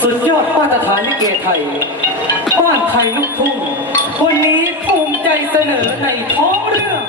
สุดยอดมาตรฐานลิเกไทย บ้านไทยลูกทุ่ง วันนี้ภูมิใจเสนอในท้องเรื่อง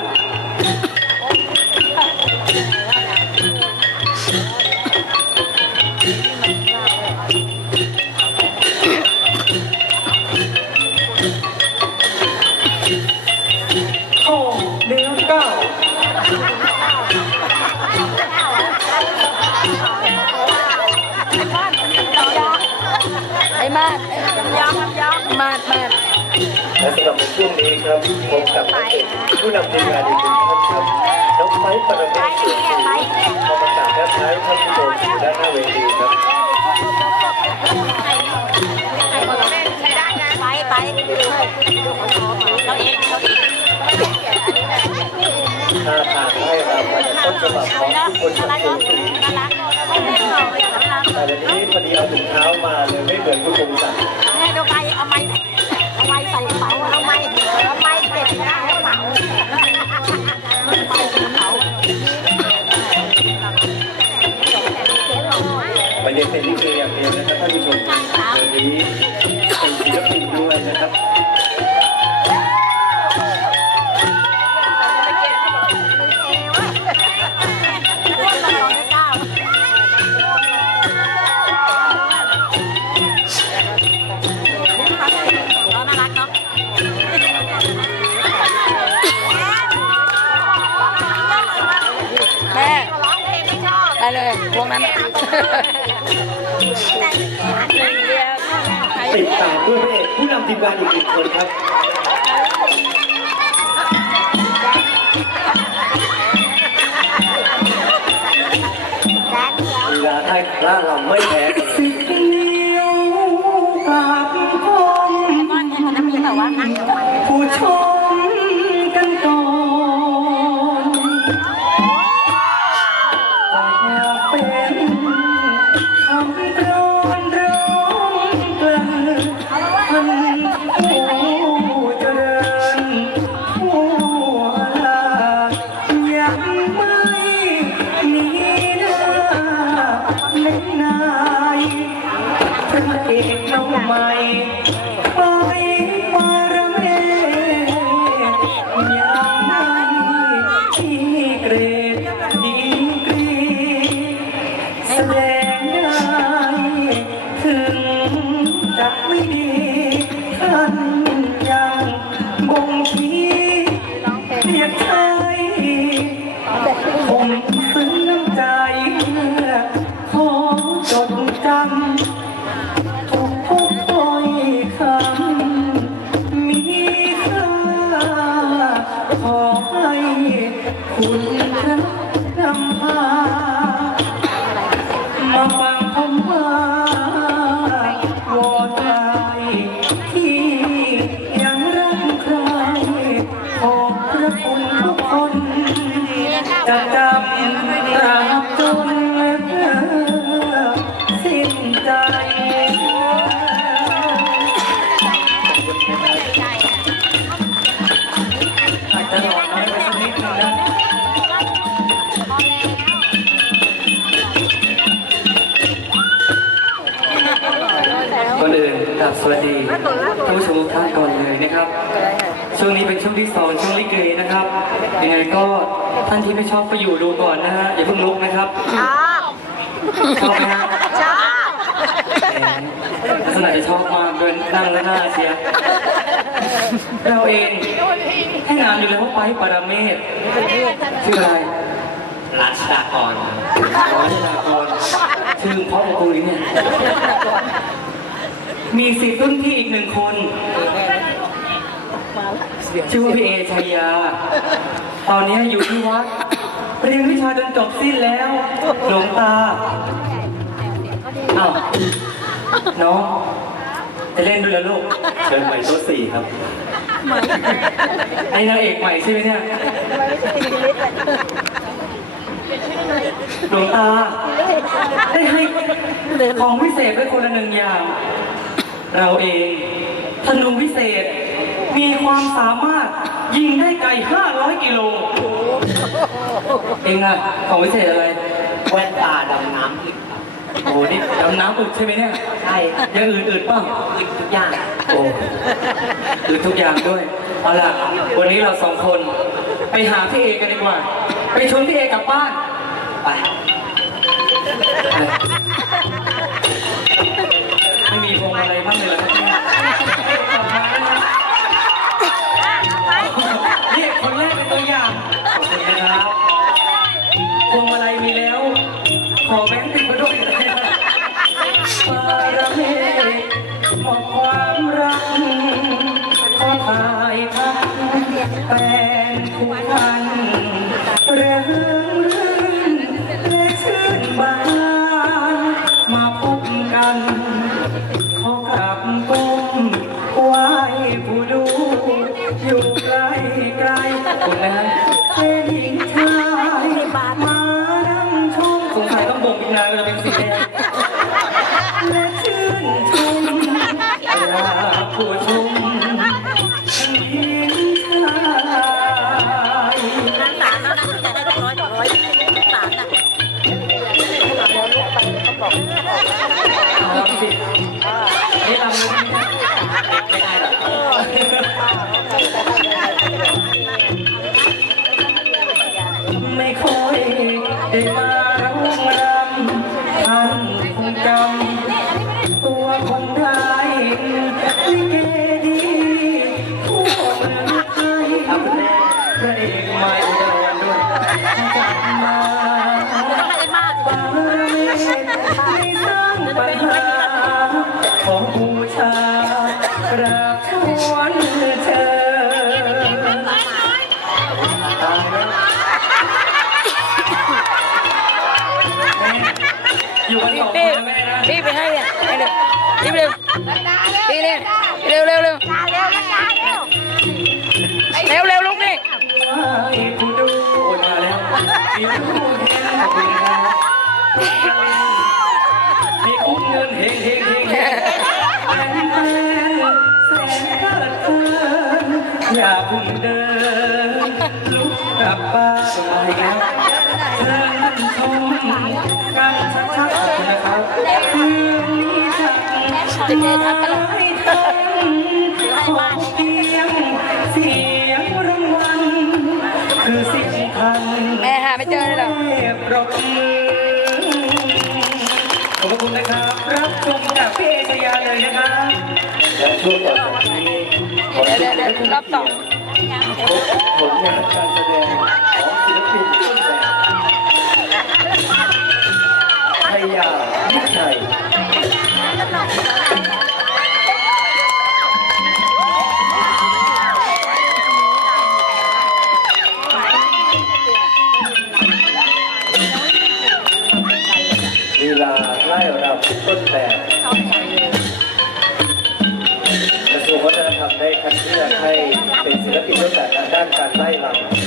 ถ้าทางให้เรามาจากต้นฉบับของทุกคนน่าสัรังกเกเนาะตน่ารักเขาไม่หล่อเลยน่ารักแต่เดี๋ยวนี้พอดีเอาถุงเท้ามาเลยไม่เหมือนคุณคงสั่งให้เราไปเอาไม้เอาไม้ใส่กระเป๋า วงนั้น ติดตามด้วยผู้นำทีมงานอีกหนึ่งคนครับเวลาไทยล่าเราไม่แพ้ คุณพระ ท่านผู้ชมทุกท่านก่อนเลยนะครับ ช่วงนี้เป็นช่วงที่สองช่วงลิเกนะครับยังไงก็ท่านที่ไม่ชอบก็อยู่ดูก่อนนะฮะอย่าเพิ่งลุกนะครับชอบชอบไหมฮะชอบแหมลักษณะจะชอบมากเดินนั่งแล้วหน้าเชียร์เราเองให้งานอยู่แล้วว่าไปปราเมศชื่ออะไรรัชดากรร้อยดากรชื่อเพราะกูนี่เนี่ย มีสิทธิ์รุ่นพี่อีกหนึ่งคน ชื่อว่าพี่เอชัยยา ตอนนี้อยู่ที่วัดเรียนวิชาจนจบสิ้นแล้วหลวงตาอ้าวน้องจะเล่นด้วยแล้วลูก เชิญใหม่โต๊ะสี่ครับไอ้นางเอกใหม่ใช่ไหมเนี่ยหลวงตา ได้ให้ของวิเศษไว้คนละหนึ่งอย่าง เราเองธนูวิเศษมีความสามารถยิงได้ไกล 500 กิโล เองอะของวิเศษอะไร แว่นตาดำน้ำอีกโอ้โหนี่ดำน้ำอึดใช่ไหมเนี่ยใช่อยังอื่นอึดป่ะอีกทุกอย่างโอ้อึดทุกอย่างด้วย เอาล่ะ วันนี้เราสองคนไปหาพี่เอกันดีกว่า ไปชวนพี่เอกลับบ้าน ไปไม่มี พวาากราบชวนเธอตายแล้วแม่อยู่กันสองคนนะแม่นะ พี่ไปให้เนี่ยให้เร็วพี่เร็วพี่เนี่ยเร็วเร็วเร็ว เร็วเร็ว อย่าเพุ่งเดินลุกกลับบ้านมาอีกแล้วเชิญชมกันชัดๆนะครับเพื่อนนี้จะมาให้ทันขอเพียงเสียงรางวัลคือสิ่งทันแม่หาไม่เจอเลยเหรอ ปรบ ชมจากพี่เอชยาเลยนะครับและช่วงต่อจากนี้ขอเดี๋ยวเชิเดี๋ยวญเดี๋ยวรอบสองพบผลงานการแสดงของศิลปิน ด้านการไล่รำ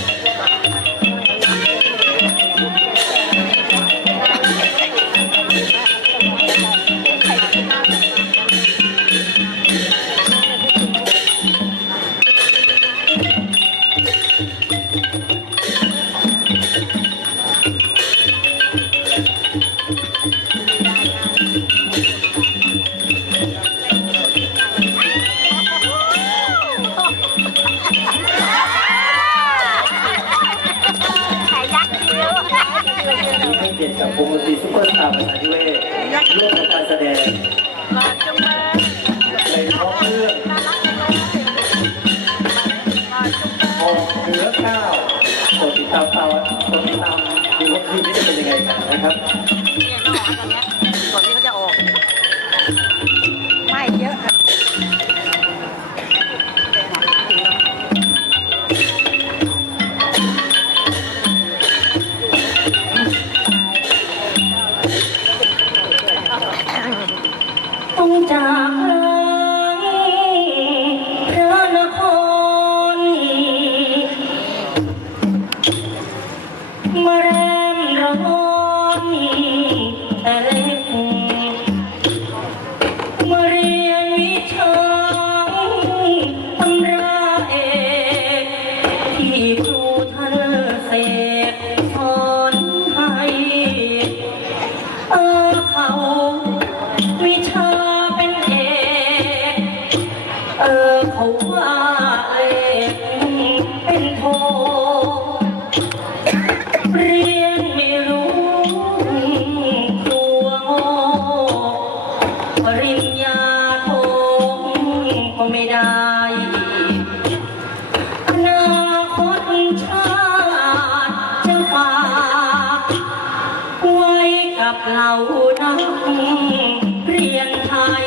เรียนไทย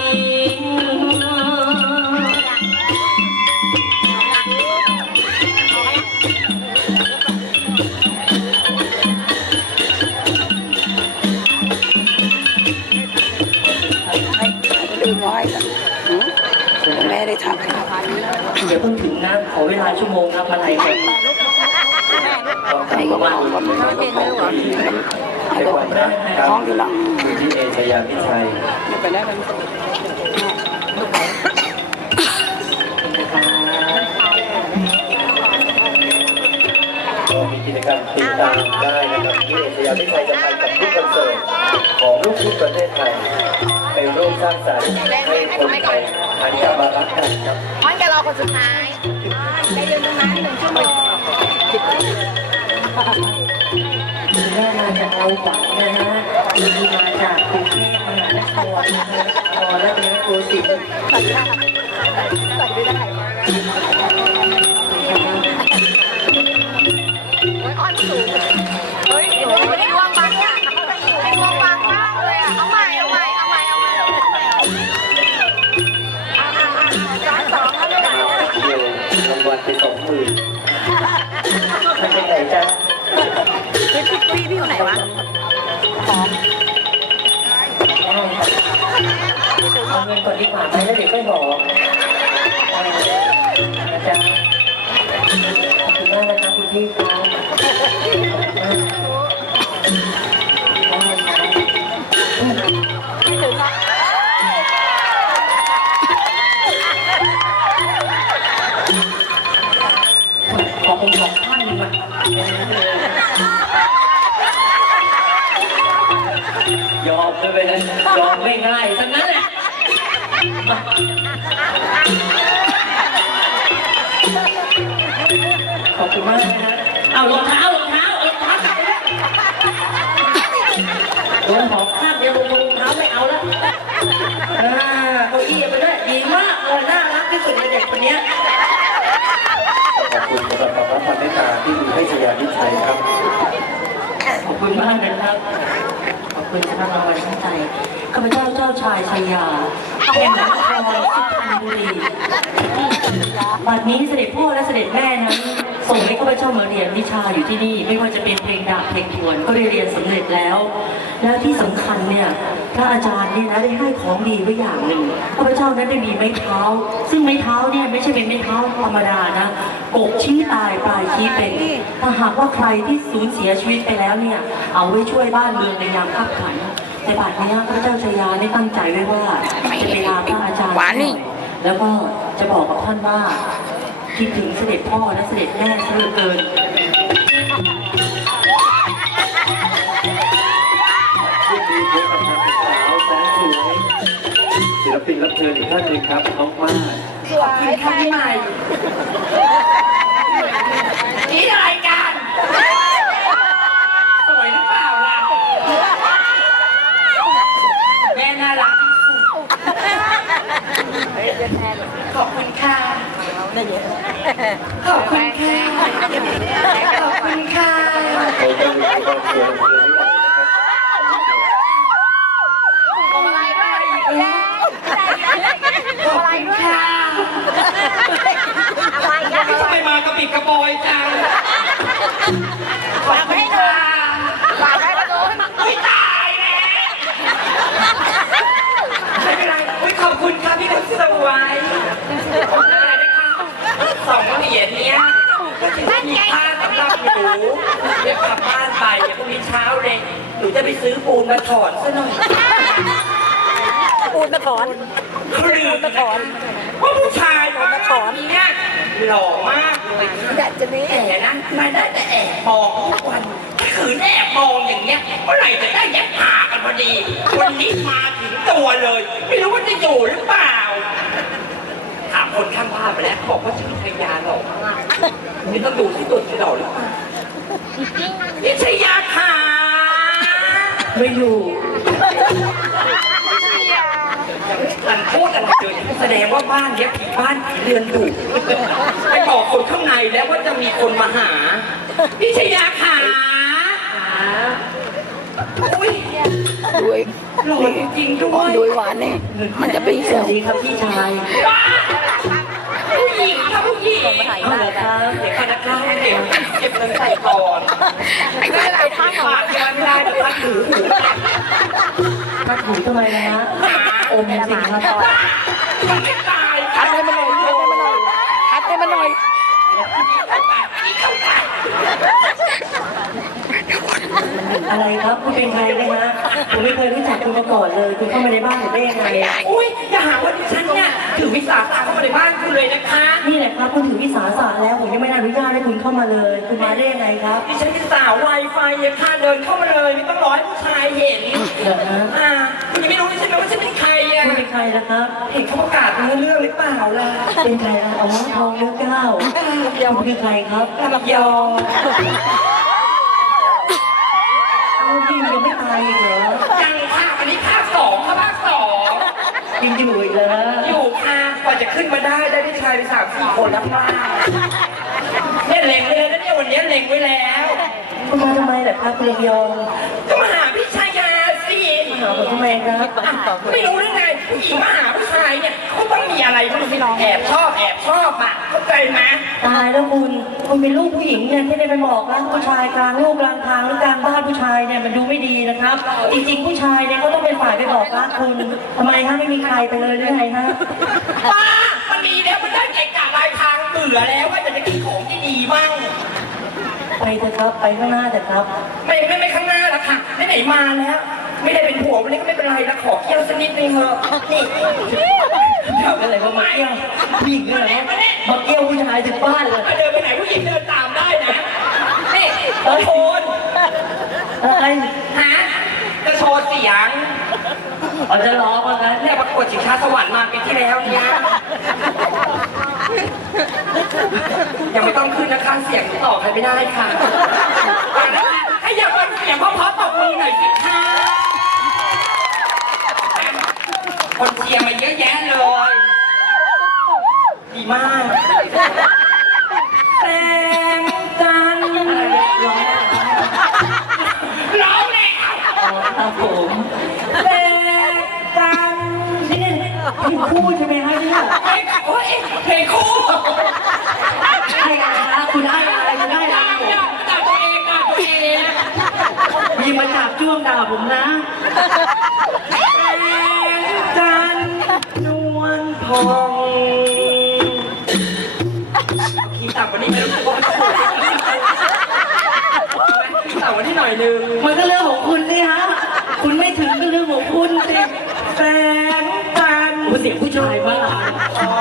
ลืมร้อยก่อนหือแม่ได้ทำ เดี๋ยวเพิ่งถึงนะ ขอเวลาชั่วโมงครับมาไทยก่อนต้องทำประมาณนี้ไม่เป็น ไรหรอในความรักครับท้องอยู่หลังที่เอชยาพิชัยไป็นไรมันก็มีกิจกรรมติดตามได้นะครับที่เอชยาพิชัยจะไปกับทุกคอนเสิร์ตของลูกทุ่งประเทศไทยไปร่วมสร้างสรรค์ให้คนไทยหันกลับมารักกันครับมันจะรอคนสุดท้ายได้เดินตรงนั้นหนึ่งชั่วโมง แม่มาจากเราหวังนะฮะมีมาจากกรุงเทพมหานครนะฮะพอแล้วนะโกสินทร์ เอาเงินก่อนดีกว่าไหมแล้วเดี๋ยวค่อยบอกนะจ๊ะขอบคุณมากนะคะคุณพี่ครับขอบคุณของท่านมาก ยอมไม่เป็นยอมไม่ง่ายทั้งนั้นแหละ ขอบคุณมากนะฮะเอารองเท้ารองเท้ารองเท้ากลับไปด้วยโดนหอบข้ามเดียวลงรองเท้าไม่เอาแล้วอ่าเก้าอี้เอาไปด้วยดีมากเลยน่ารักที่สุดในเด็กคนเนี้ย ขอบคุณสำหรับความรักความเมตตาที่มีให้ชยาพิชัยครับ ขอบคุณมากนะครับขอบ คุณสำหรับรางวัลน้ำใจข้าพเจ้าเจ้าชายชายาแห่งนครสุพรรณบุรีบัดนี้เสด็จพ่อและเสด็จแม่นั้น ส่งให้ข้าพเจ้ามาเรียนวิชาอยู่ที่นี่ ไม่ว่าจะเป็นเพลงดาบเพลงทวนก็ได้เรียนสำเร็จแล้ว แล้วที่สำคัญเนี่ยพระอาจารย์เนี่ยนะได้ให้ของดีไว้อย่างหนึ่งข้าพเจ้านั้นได้มีไม้เท้า ซึ่งไม้เท้าเนี่ยไม่ใช่เป็นไม้เท้าธรรมดานะกกชี้ตายปลายชี้เป็นถ้าหากว่าใครที่สูญเสียชีวิตไปแล้วเนี่ย เอาไว้ช่วยบ้านเมืองในยามขับขันในบัดนี้พระเจ้าชายาได้ตั้งใจไว้ว่าจะไปลาพระอาจารย์หวานนี่แล้วก็จะบอกกับท่านว่า คิดถึงเสด็จพ่อและเสด็จแม่ซะเหลือเกินยินดีพบกับนางสาวแสนสวยศิลปินรับเชิญอีกท่านหนึ่งครับน้องมาศสวยไปใหม่นี่รายการสวยหรือเปล่าล่ะแม่น่ารักที่สุด ขอบคุณค่ะ ขอบคุณค่ะ ขอบคุณค่ะเขาจะมีความเชื่อเชื่อที่ไหนนะครับอะไรด้วยอะไรด้วยอะไรอะทำไมมากระปิดกระบอยจังฝากไว้ให้ดูฝากไว้ให้ดู ไม่ตายแน่ไม่เป็นไรอุ๊ยขอบ คุณค่ะพี่คนสวยขอบคุณอะไรนะคะสองเหรียญเนี้ยก็คือมีค่าสำหรับหนูเดี๋ยวกลับบ้านไปเดี๋ยวพรุ่งนี้เช้าเลยหนูจะไปซื้อปูนมาถอนซะหน่อยปูนมาถอนคลืนมาถอนว่าผู้ชายมาถอนเนี่ยหล่อมากเลยอยากจะนี้แต่นะไม่ได้แต่แอบมองทุกวันถ้า ขืนแอบมองอย่างเงี้ยเมื่อไหร่จะได้ยัดผ่ากันพอดี วันนี้มาถึงตัวเลย ไม่รู้ว่าจะอยู่หรือเปล่าถามคนข้างบ้านไปแล้วบอกว่าชื่อชายาหล่อมากนี่ต้องดูที่ตัวที่หล่อหรือเปล่าพิชยาขาไม่อยู่อันพูดอันเดินแสดงว่าบ้านเนี้ยผีบ้านผีเรือนดุไปบอกคนข้างในแล้วว่าจะมีคนมาหาพิชยาขา อุ้ยด้วยหล่อจริงๆด้วยด้วยหวานเนี่ยมันจะไปสเสียวัสดีครับพี่ชายว้าผู้หญิงค่ะผู้หญิงเอาเหรอครับเดี๋ยวกันนะคะเดี๋ยวเก็บเงินใส่ก่อนไอ้แม่เราท่าขาดไม่ได้เดี๋ยวท่าถือหูมาถูทำไมนะฮะอมสิครับมันไม่ตายคัดให้มันหน่อยคัดให้มันหน่อยคัดให้มันหน่อย อะไรครับคุณเป็นใครนะฮะผมไม่เคยรู้จักคุณมาก่อนเลย คุณเข้ามาในบ้านผมได้ยังไงอุ้ยอย่าหาว่าดิฉันเนี่ยถือวิสาสะเข้ามาในบ้านคุณเลยนะคะนี่แหละครับคุณถือวิสาสะแล้วผมยังไม่ได้อนุญาตให้คุณเข้ามาเลย คุณมาได้ยังไงครับดิฉันเป็นสาวไวไฟยังค่ะเดินเข้ามาเลยไม่ต้องรอให้ผู้ชายเห็นเหรอฮะอ่าคุณยังไม่รู้ดิฉันเลยว่าฉันเป็นใครอะคุณเป็นใครนะครับ เห็นเขาประกาศเนื้อเรื่องหรือเปล่าล่ะเป็นใครนะเอาม้าทองเลือกเก้าคุณคือใครครับลำยอง จริงอยู่อีกแล้วอยู่ค่ะกว่าจะขึ้นมาได้ได้ผู้ชายไปสามสี่คนแล้วค่ะเนี่ยเล็งไว้เลยนะเนี่ยวันนี้เล็งไว้แล้วคุณมาทำไมล่ะครับคุณลำยองก็มาหาพี่ชายาสิหาผม ทำไมครับไม่รู้ได้ไงผู้หญิงมาหาผู้ชายเนี่ยเขาต้องมีอะไรบ้างพี่น้องแอบชอบแอบชอบอะเข้าใจไหมตายแล้วคุณคุณเป็นลูกผู้หญิงเนี่ยที่ได้ไปบอกรักผู้ชายกลางลูกกลางทางหรือกลางบ้านผู้ชายเนี่ยมันดูไม่ดีนะครับ จริงๆผู้ชายเนี่ยเขาต้องเป็นฝ่ายไปบอกรักคุณทำไมฮะไม่มีใครไปเลยหรือไงฮะป้ามันดีแล้วมันได้เก่งกาลายทางเบื่อแล้วว่าจะได้กินของที่ดีบ้างไปเถอะครับไปข้างหน้าเถอะครับ ไม่ไม่ไม่ข้างหน้าแล้วค่ะไม่ไหนมาแล้ว ไม่ได้เป็นผัววันนี้ก็ไม่เป็นไรแล้วขอเที่ยวสักนิดนึงเถอะนี่เดี๋ยวอะไรมามาเกี่ยวผู้หญิงเลยนะมาเกี่ยวผู้ชายถึงบ้านเลยเดินไปไหนผู้หญิงเดินตามได้นะนี่ตะโกนอะไรฮะจะโชว์เสียงเอาจะล้อว่างั้นเนี่ยประกวดสินค้าสวรรค์มาปีที่แล้วเนี่ยยังไม่ต้องขึ้นนะคะเสียงต่อใครไม่ได้ค่ะถ้าอยากฟังเสียงเพราะๆตบมือหน่อยสิค่ะ คนเชียร์มาเยอะแยะเลย ดีมากแสงจันทร์ร้องแล้วครับผมแสงจันทร์นี่เพลงคู่ใช่ไหมฮะเนี่ยเฮ้ยโอ้ยเพลงคู่ไอ้อะไรนะคุณไอ้อะไรคุณไอ้อะไรผมด่าตัวเองด่าตัวเองมีมาจับจ้วงด่าผมนะ งคีย์ต่ำกว่านี้ไม่รู้สึกว่าคีย์ต่ำกว่านี้หน่อยนึงมันก็เรื่องของคุณนี่ฮะ คุณไม่ถึงก็เรื่องของคุณสิแสงจันทร์โอ้เสียงผู้ชายมากแล้ว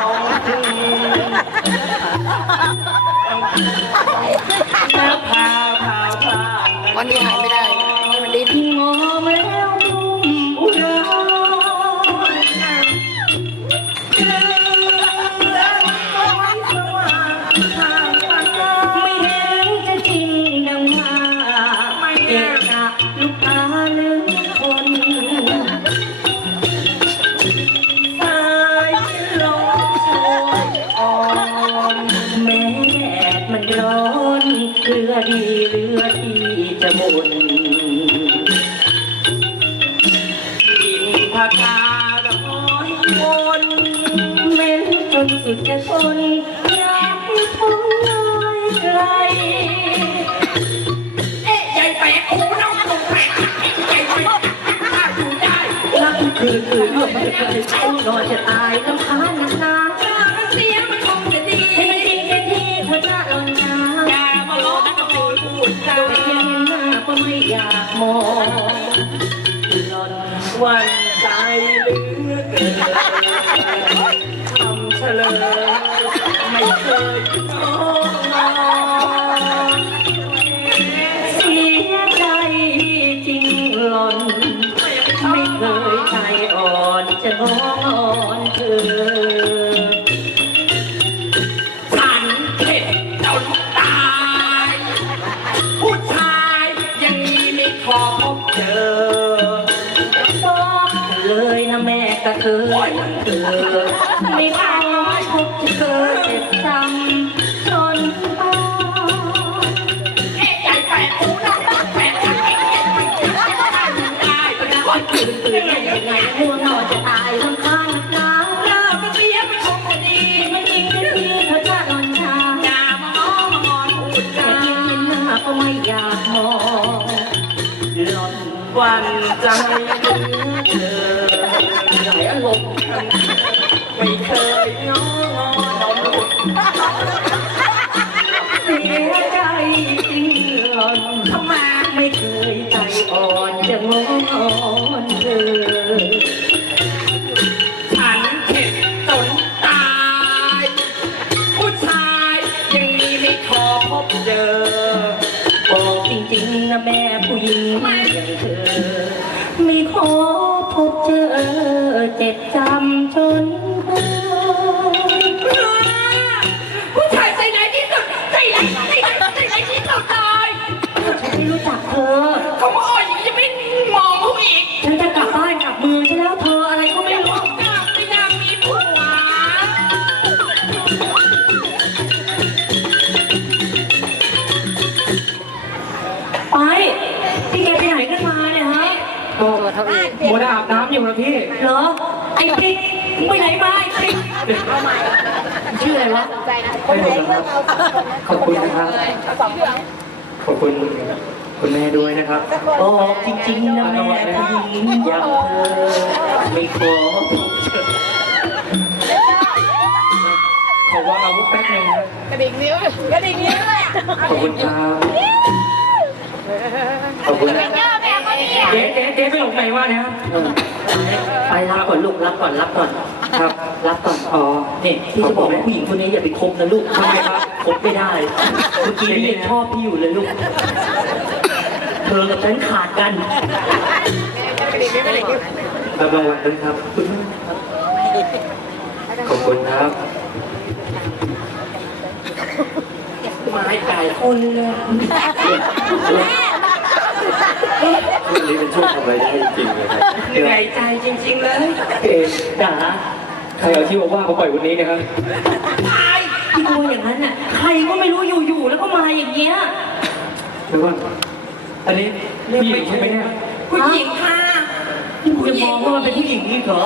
คืนคืนร่วมไม่เคยเศร้านอนจะตายน้ำค้างน้ำตาเสียงมันคงจะดีให้มันจริงแค่ที่เธอจะลนน้อย่ามาล้อนะกับพูดพูดจาำเห็นหน้าก็ไม่อยากมองหล่อนวัน เงอนเธอ อยู่นะพี่ เหรอ ไอ้ติ๊กมึงไปไหนมาไอ้ติ๊กชื่ออะไรวะ ใจนะคนไหนเพื่อนเอาขอบคุณนะครับ สองคนขอบคุณคุณแม่ด้วยนะครับบอกจริงๆนะแม่ผู้หญิงอย่างเธอไม่ขอขอวางอาวุธแป๊บนึงนะกระดิ่งนิ้วกระดิ่งนิ้วเลยอะขอบคุณครับขอบคุณนะเยอะแม่เขาเนี่ยเจ๊เจ๊เจ๊ไปหลงไหนมาเนี่ย ไปรับก่อนลูกรับก่อนรับก่อนครับรับก่อนอ๋อนี่ที่จะบอกว่าผู้หญิงคนนี้อย่าไปคบนะลูกทำไมครับคบไม่ได้เมื่อกี้นี่ยังชอบพี่อยู่เลยลูกเธอกับฉันขาดกันกระดิ่งนิ้วกระดิ่งนิ้วรับรางวัลด้วยครับคุณขอบคุณครับไม้ไก่คนเลย ช่วงนี้เป็นช่วงทำอะไรได้จริงๆเลยครับเหนื่อยใจจริง ๆ เลยเอ๋จ๋าใครเอาที่ว่ามาปล่อยวันนี้นะครับตายที่ตัวอย่างนั้นน่ะใครก็ไม่รู้อยู่ๆแล้วก็มาอย่างเงี้ยเดี๋ยวก่อนอันนี้ผู้หญิงใช่ไหมเนี่ยผู้หญิงค่ะนี่คุณจะมองว่ามันเป็นผู้หญิงนี่เหรอ